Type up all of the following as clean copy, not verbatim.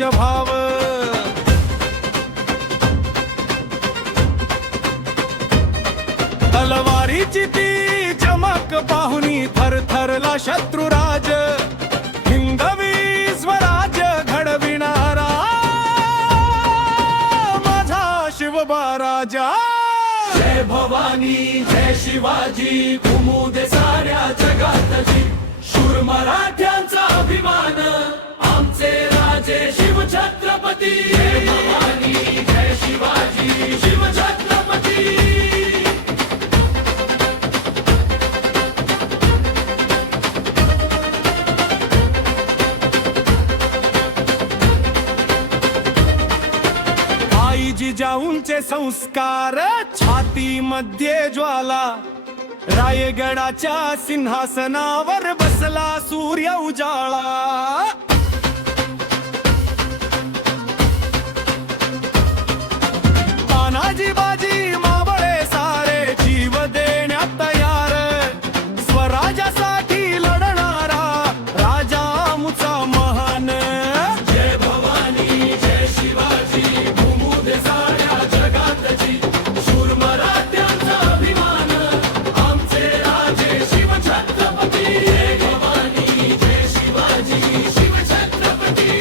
पूज्य भाव तलवारीची ती चमक पाहुनी थरथरला शत्रुराज हिंदवी स्वराज्य घडविणारा माझा शिवबा राजा जय भवानी जय शिवाजी घुमू दे साऱ्या जगातची शूर मराठ्यांचा अभिमान आमचे राजे शिवछत्रपती जय भवानी जय शिवाजी शिवछत्रपती आई जिजाऊंचे संस्कार छाती मध्ये ज्वाला रायगडाच्या सिंहासनावर बसला सूर्य उजाळा तानाजी बाजी मावळे सारे जीव देण्यात तयार स्वराज्यासाठी लढणारा राजा आमचा महान जय भवानी जय शिवाजी घुमू दे साऱ्या जगातची शूर मराठ्यांचा अभिमान आमचे राजे शिवछत्रपती जय भवानी जय शिवाजी शिवछत्रपती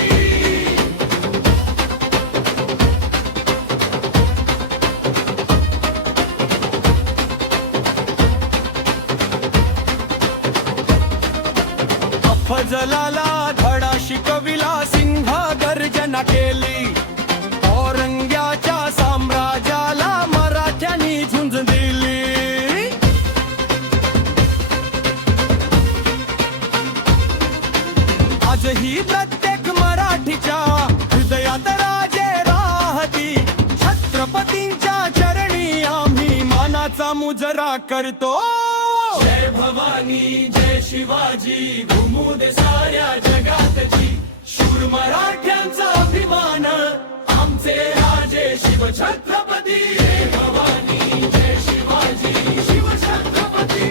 अफजलाला धडा शिकविला सिंह गर्जना केली औरंग्याच्या साम्राज्याला मराठ्यांनी झुंज दिली आजही प्रत्येक मराठीच्या हृदयात राजे राहती छत्रपतींच्या चरणी आम्ही मानाचा मुजरा करतो जय भवानी जय शिवाजी घुमू दे साऱ्या जगातची शूर मराठ्यांचा अभिमान आमचे राजे शिवछत्रपती जय भवानी जय शिवाजी शिवछत्रपती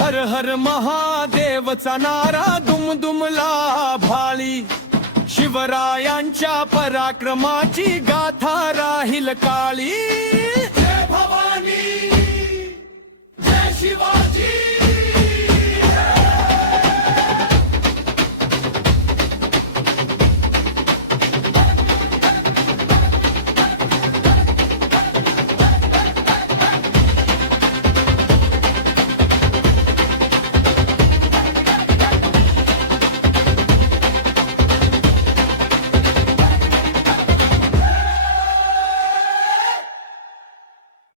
हर हर महादेवचा नारा दुमदुमला भाळी शिवरायांच्या पराक्रमाची गाथा राहील काळी जय भवानी जय शिवाजी